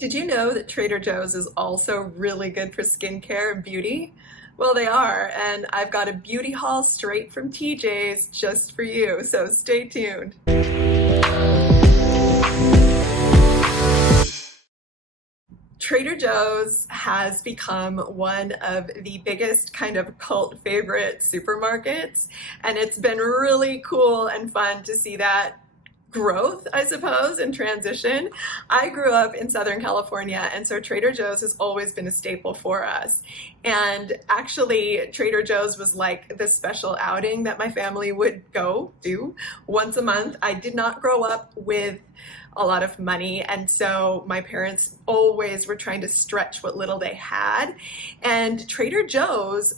Did you know that Trader Joe's is also really good for skincare and beauty? Well, they are, and I've got a beauty haul straight from TJ's just for you, so stay tuned. Trader Joe's has become one of the biggest kind of cult favorite supermarkets, and it's been really cool and fun to see that growth, I suppose, and transition. I grew up in Southern California, and so Trader Joe's has always been a staple for us. And actually, Trader Joe's was like the special outing that my family would go do once a month. I did not grow up with a lot of money, and so my parents always were trying to stretch what little they had. And Trader Joe's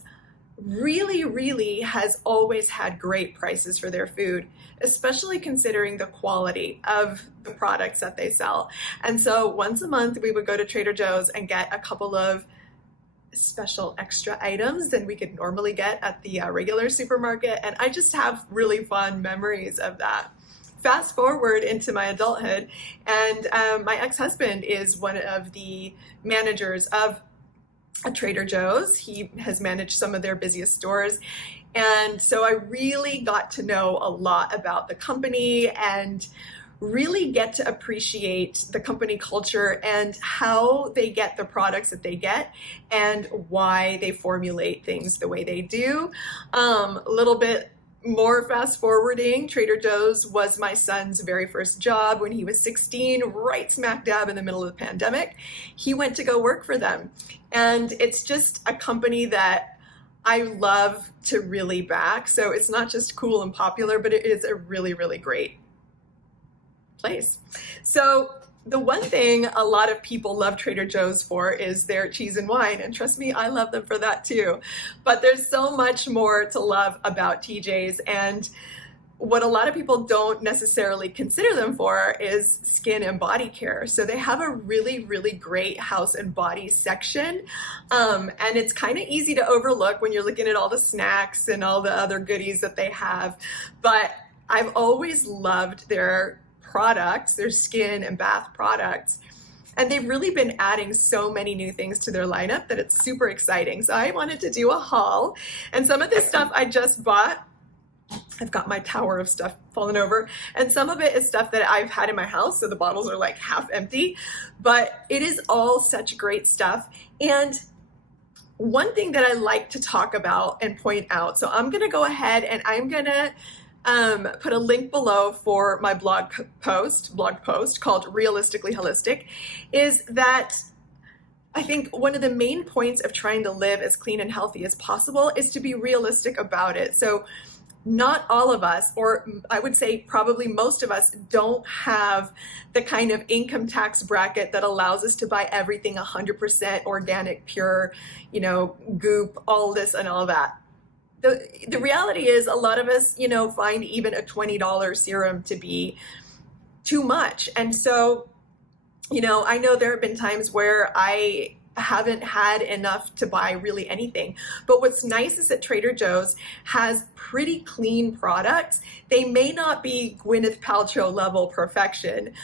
really has always had great prices for their food, especially considering the quality of the products that they sell. And so once a month we would go to Trader Joe's and get a couple of special extra items than we could normally get at the regular supermarket. And I just have really fond memories of that. Fast forward into my adulthood, and my ex-husband is one of the managers of a Trader Joe's. He has managed some of their busiest stores. And so I really got to know a lot about the company and really get to appreciate the company culture and how they get the products that they get and why they formulate things the way they do. A little bit more fast forwarding, Trader Joe's was my son's very first job when he was 16, right smack dab in the middle of the pandemic. He went to go work for them. And it's just a company that I love to really back. So it's not just cool and popular, but it is a really great place. So the one thing a lot of people love Trader Joe's for is their cheese and wine. And trust me, I love them for that too. But there's so much more to love about TJ's. And what a lot of people don't necessarily consider them for is skin and body care. So they have a really great house and body section. And it's kind of easy to overlook when you're looking at all the snacks and all the other goodies that they have. But I've always loved their products, their skin and bath products. And they've really been adding so many new things to their lineup that it's super exciting. So I wanted to do a haul, and some of this stuff I just bought. I've got my tower of stuff fallen over, and some of it is stuff that I've had in my house, so the bottles are like half empty, but it is all such great stuff. And one thing that I like to talk about and point out, so I'm gonna go ahead and I'm gonna put a link below for my blog post called Realistically Holistic, is that I think one of the main points of trying to live as clean and healthy as possible is to be realistic about it. So not all of us, or I would say probably most of us, don't have the kind of income tax bracket that allows us to buy everything 100% organic, pure, goop, all this and all that. The reality is a lot of us, find even a $20 serum to be too much. And so, I know there have been times where I haven't had enough to buy really anything. But what's nice is that Trader Joe's has pretty clean products. They may not be Gwyneth Paltrow level perfection,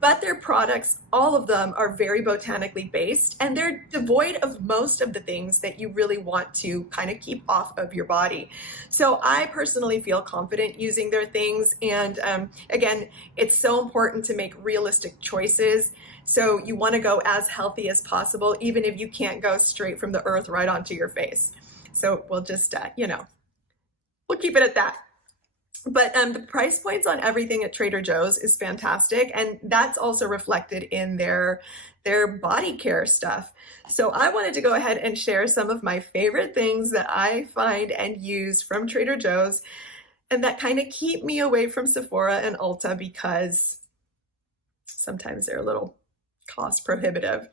but their products, all of them, are very botanically based, and they're devoid of most of the things that you really want to kind of keep off of your body. So I personally feel confident using their things. And again, it's so important to make realistic choices. So you want to go as healthy as possible, even if you can't go straight from the earth right onto your face. So we'll just, we'll keep it at that. But the price points on everything at Trader Joe's is fantastic, and that's also reflected in their body care stuff. So I wanted to go ahead and share some of my favorite things that I find and use from Trader Joe's, and that kind of keep me away from Sephora and Ulta because sometimes they're a little cost prohibitive.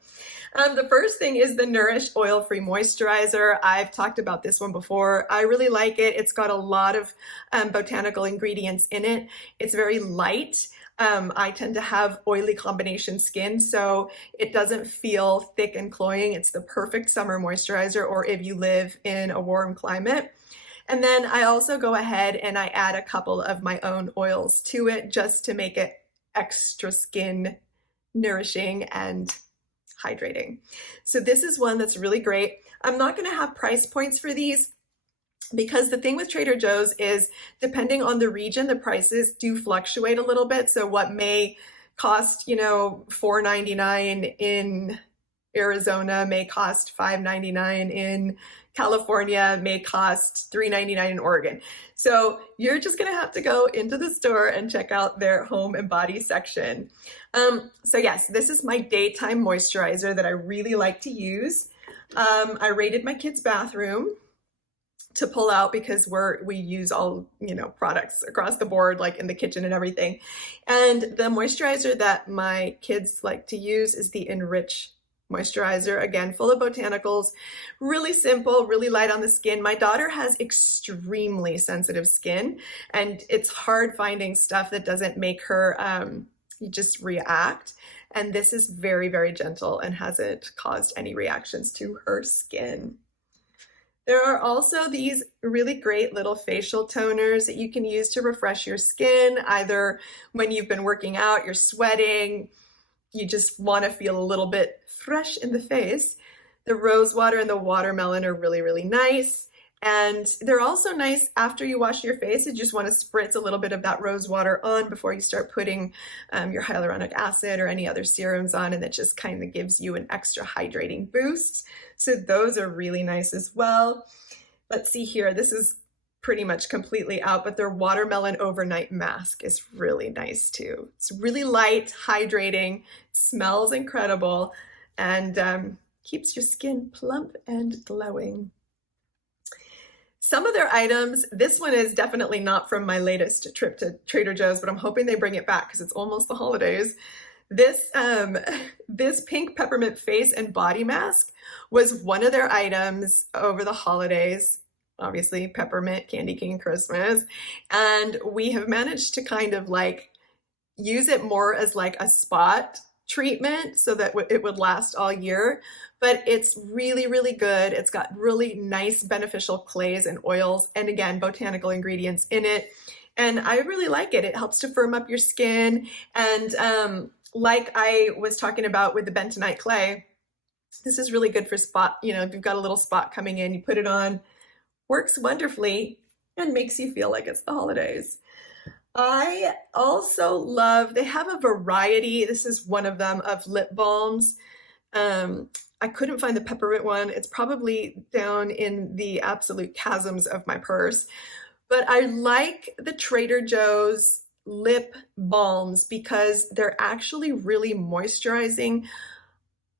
The first thing is the Nourish Oil-Free Moisturizer. I've talked about this one before. I really like it. It's got a lot of botanical ingredients in it. It's very light. I tend to have oily combination skin, so it doesn't feel thick and cloying. It's the perfect summer moisturizer, or if you live in a warm climate. And then I also go ahead and I add a couple of my own oils to it just to make it extra skin nourishing and hydrating. So this is one that's really great. I'm not going to have price points for these because the thing with Trader Joe's is depending on the region, the prices do fluctuate a little bit. So what may cost, $4.99 in Arizona may cost $5.99 in California, may cost $3.99 in Oregon. So you're just gonna have to go into the store and check out their home and body section. So yes, this is my daytime moisturizer that I really like to use. I raided my kids' bathroom to pull out because we use all, products across the board, like in the kitchen and everything. And the moisturizer that my kids like to use is the Enrich moisturizer, again, full of botanicals, really simple, really light on the skin. My daughter has extremely sensitive skin, and it's hard finding stuff that doesn't make her just react. And this is very, very gentle and hasn't caused any reactions to her skin. There are also these really great little facial toners that you can use to refresh your skin, either when you've been working out, you're sweating, you just want to feel a little bit fresh in the face. The rose water and the watermelon are really, really nice. And they're also nice after you wash your face. You just want to spritz a little bit of that rose water on before you start putting your hyaluronic acid or any other serums on, and it just kind of gives you an extra hydrating boost. So those are really nice as well. Let's see here. This is pretty much completely out, but their watermelon overnight mask is really nice too. It's really light, hydrating, smells incredible, and keeps your skin plump and glowing. Some of their items, this one is definitely not from my latest trip to Trader Joe's, but I'm hoping they bring it back because it's almost the holidays. This pink peppermint face and body mask was one of their items over the holidays. Obviously, peppermint, candy cane Christmas. And we have managed to kind of like use it more as like a spot treatment so that it would last all year. But it's really, really good. It's got really nice beneficial clays and oils, and again, botanical ingredients in it. And I really like it. It helps to firm up your skin. And like I was talking about with the bentonite clay, this is really good for spot, if you've got a little spot coming in, you put it on, works wonderfully and makes you feel like it's the holidays. I also love, they have a variety, this is one of them, of lip balms. I couldn't find the peppermint one. It's probably down in the absolute chasms of my purse. But I like the Trader Joe's lip balms because they're actually really moisturizing.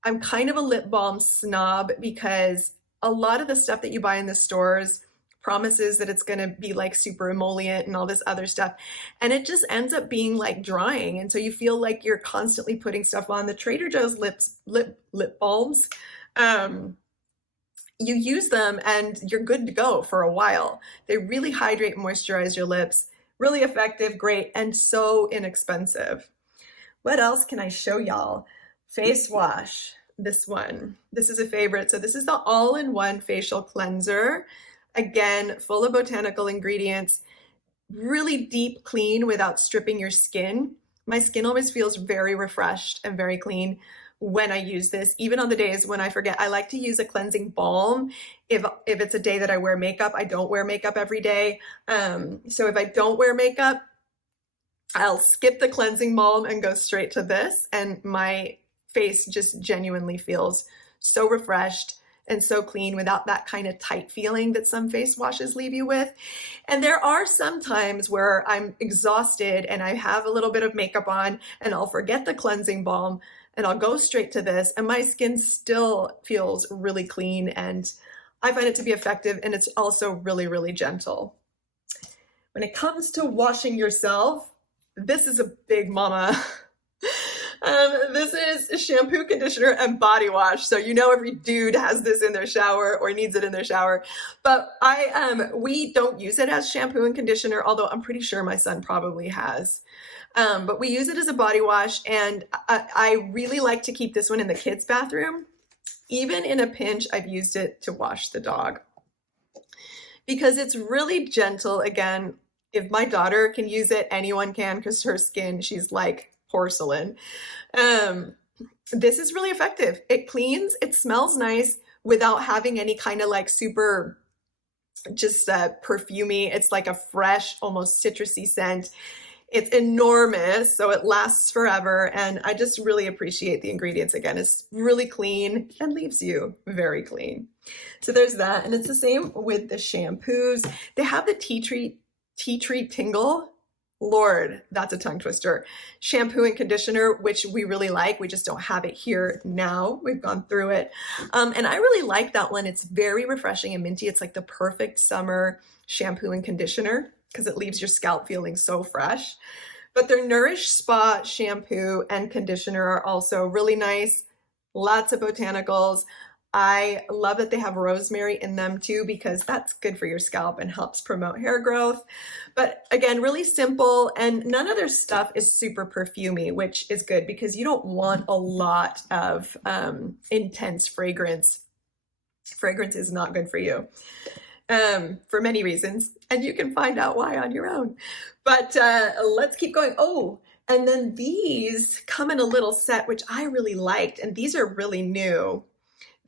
I'm kind of a lip balm snob because a lot of the stuff that you buy in the stores promises that it's going to be like super emollient and all this other stuff, and it just ends up being like drying, and so you feel like you're constantly putting stuff on. The Trader Joe's lip balms, you use them and you're good to go for a while. They really hydrate and moisturize your lips. Really effective, great, and so inexpensive. What else can I show y'all? Face wash. This one. This is a favorite. So this is the all-in-one facial cleanser. Again, full of botanical ingredients, really deep clean without stripping your skin. My skin always feels very refreshed and very clean when I use this, even on the days when I forget. I like to use a cleansing balm. If it's a day that I wear makeup, I don't wear makeup every day. So if I don't wear makeup, I'll skip the cleansing balm and go straight to this, and my face just genuinely feels so refreshed and so clean without that kind of tight feeling that some face washes leave you with. And there are some times where I'm exhausted and I have a little bit of makeup on and I'll forget the cleansing balm and I'll go straight to this, and my skin still feels really clean, and I find it to be effective, and it's also really, really gentle. When it comes to washing yourself, this is a big mama. This is shampoo, conditioner, and body wash. So every dude has this in their shower or needs it in their shower. But we don't use it as shampoo and conditioner, although I'm pretty sure my son probably has. But we use it as a body wash, and I really like to keep this one in the kids' bathroom. Even in a pinch, I've used it to wash the dog because it's really gentle. Again, if my daughter can use it, anyone can, because her skin, she's like porcelain. This is really effective. It cleans, it smells nice without having any kind of like super just perfumey. It's like a fresh, almost citrusy scent. It's enormous, so it lasts forever, and I just really appreciate the ingredients. Again, it's really clean and leaves you very clean. So there's that, and it's the same with the shampoos. They have the tea tree tingle. Lord, that's a tongue twister. Shampoo and conditioner, which we really like. We just don't have it here now. We've gone through it. And I really like that one. It's very refreshing and minty. It's like the perfect summer shampoo and conditioner because it leaves your scalp feeling so fresh. But their Nourish Spa shampoo and conditioner are also really nice. Lots of botanicals. I love that they have rosemary in them too, because that's good for your scalp and helps promote hair growth. But again, really simple, and none of their stuff is super perfumey, which is good because you don't want a lot of intense fragrance. Fragrance is not good for you for many reasons, and you can find out why on your own. But let's keep going. Oh, and then these come in a little set, which I really liked, and these are really new.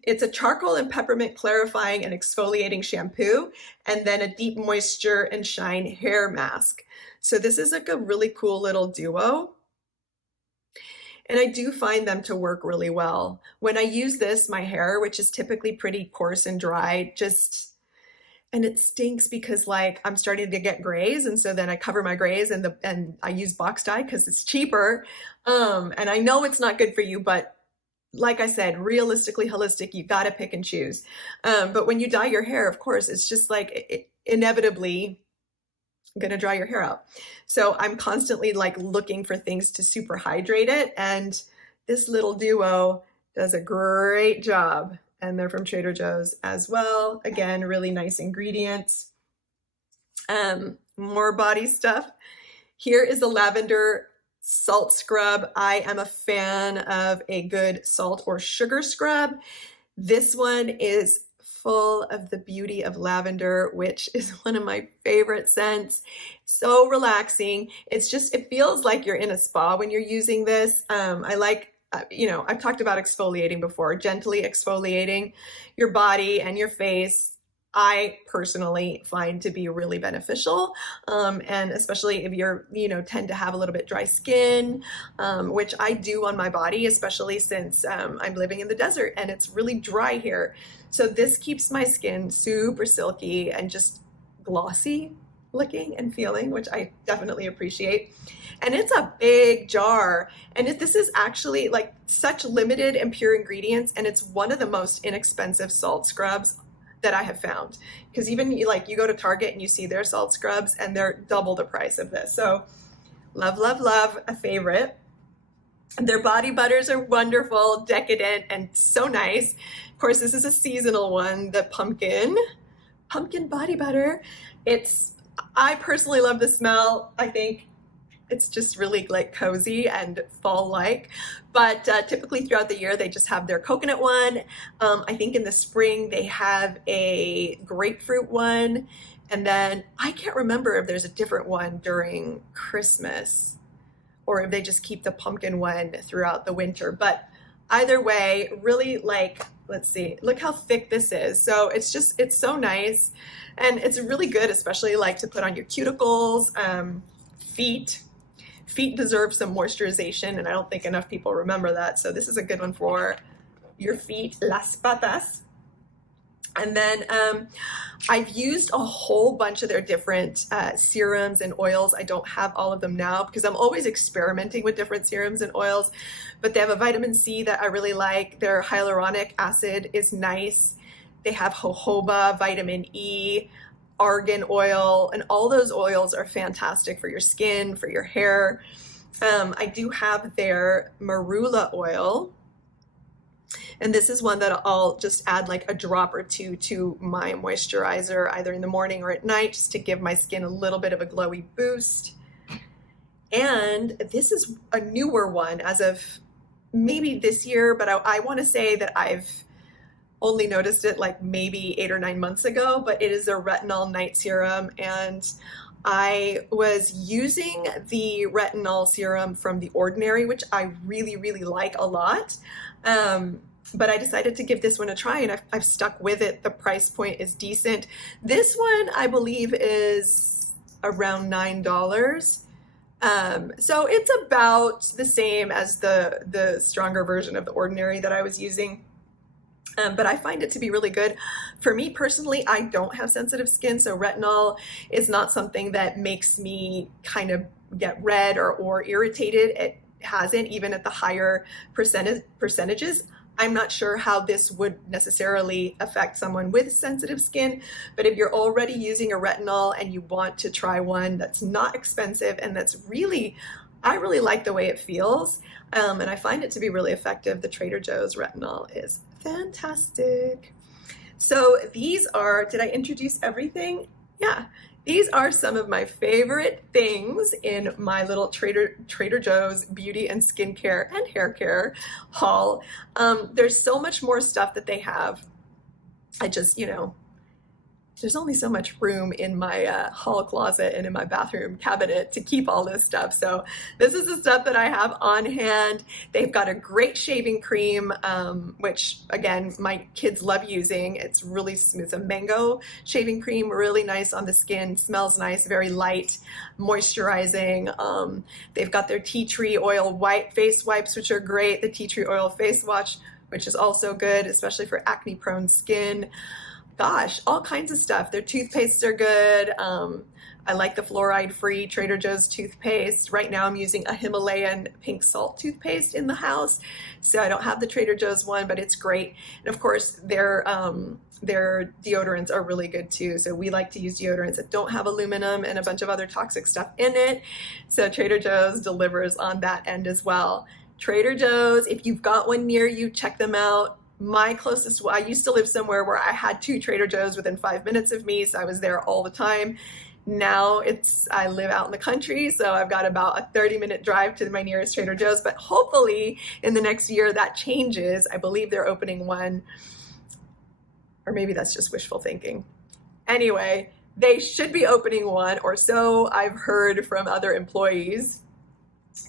It's a charcoal and peppermint clarifying and exfoliating shampoo, and then a deep moisture and shine hair mask. So this is like a really cool little duo. And I do find them to work really well. When I use this, my hair, which is typically pretty coarse and dry, and it stinks because like I'm starting to get grays, and so then I cover my grays and I use box dye because it's cheaper. And I know it's not good for you, but like I said, realistically, holistic, you got to pick and choose. But when you dye your hair, of course, it's just like inevitably going to dry your hair out. So I'm constantly like looking for things to super hydrate it. And this little duo does a great job. And they're from Trader Joe's as well. Again, really nice ingredients. More body stuff. Here is the Lavender salt scrub. I am a fan of a good salt or sugar scrub. This one is full of the beauty of lavender, which is one of my favorite scents. So relaxing. It feels like you're in a spa when you're using this. I like, I've talked about exfoliating before, gently exfoliating your body and your face. I personally find to be really beneficial, and especially if tend to have a little bit dry skin, which I do on my body, especially since I'm living in the desert and it's really dry here. So this keeps my skin super silky and just glossy looking and feeling, which I definitely appreciate. And it's a big jar, and this is actually like such limited and pure ingredients, and it's one of the most inexpensive salt scrubs that I have found, because even you go to Target and you see their salt scrubs and they're double the price of this. So love, love, love, a favorite. Their body butters are wonderful, decadent, and so nice. Of course, this is a seasonal one, the pumpkin body butter. I personally love the smell. I think it's just really like cozy and fall-like, but typically throughout the year they just have their coconut one. I think in the spring they have a grapefruit one, and then I can't remember if there's a different one during Christmas or if they just keep the pumpkin one throughout the winter. But either way, really like, let's see, look how thick this is. So it's so nice, and it's really good, especially like to put on your cuticles, feet. Feet deserve some moisturization, and I don't think enough people remember that. So this is a good one for your feet, las patas. And then I've used a whole bunch of their different serums and oils. I don't have all of them now because I'm always experimenting with different serums and oils, but they have a vitamin C that I really like. Their hyaluronic acid is nice. They have jojoba, vitamin E, argan oil, and all those oils are fantastic for your skin, for your hair. I do have their marula oil, and this is one that I'll just add like a drop or two to my moisturizer, either in the morning or at night, just to give my skin a little bit of a glowy boost. And this is a newer one as of maybe this year, but I want to say that I've only noticed it like maybe 8 or 9 months ago, but it is a retinol night serum, and I was using the retinol serum from The Ordinary, which I really, really like a lot. But I decided to give this one a try, and I've stuck with it. The price point is decent. This one, I believe, is around $9. So it's about the same as the stronger version of The Ordinary that I was using. But I find it to be really good. For me personally, I don't have sensitive skin, so retinol is not something that makes me kind of get red or irritated. It hasn't, even at the higher percentages. I'm not sure how this would necessarily affect someone with sensitive skin, but if you're already using a retinol and you want to try one that's not expensive and that's really, I really like the way it feels, and I find it to be really effective, the Trader Joe's retinol is fantastic. So these are, did I introduce everything? Yeah. These are some of my favorite things in my little Trader Joe's beauty and skincare and hair care haul. There's so much more stuff that they have. I just, there's only so much room in my hall closet and in my bathroom cabinet to keep all this stuff. So this is the stuff that I have on hand. They've got a great shaving cream, which again, my kids love using. It's really smooth. It's a mango shaving cream, really nice on the skin, smells nice, very light, moisturizing. They've got their tea tree oil face wipes, which are great. The tea tree oil face wash, which is also good, especially for acne prone skin. Gosh, all kinds of stuff. Their toothpastes are good. I like the fluoride-free Trader Joe's toothpaste. Right now I'm using a Himalayan pink salt toothpaste in the house. So I don't have the Trader Joe's one, but it's great. And of course, their deodorants are really good too. So we like to use deodorants that don't have aluminum and a bunch of other toxic stuff in it. So Trader Joe's delivers on that end as well. Trader Joe's, if you've got one near you, check them out. My closest, I used to live somewhere where I had 2 Trader Joe's within 5 minutes of me, so I was there all the time. Now I live out in the country, so I've got about a 30-minute drive to my nearest Trader Joe's, but hopefully in the next year that changes. I believe they're opening one, or maybe that's just wishful thinking. Anyway, they should be opening one, or so I've heard from other employees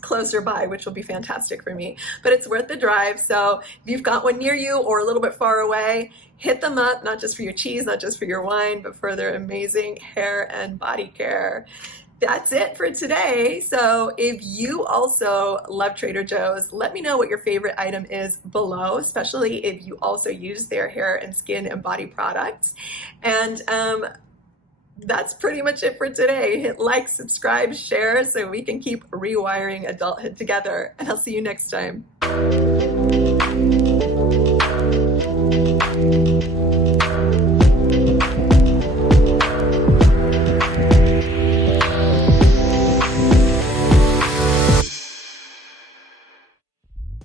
closer by, which will be fantastic for me, but it's worth the drive. So if you've got one near you or a little bit far away, hit them up, not just for your cheese, not just for your wine, but for their amazing hair and body care. That's it for today. So if you also love Trader Joe's, let me know what your favorite item is below, especially if you also use their hair and skin and body products. And that's pretty much it for today. Hit like, subscribe, share, so we can keep rewiring adulthood together. And I'll see you next time.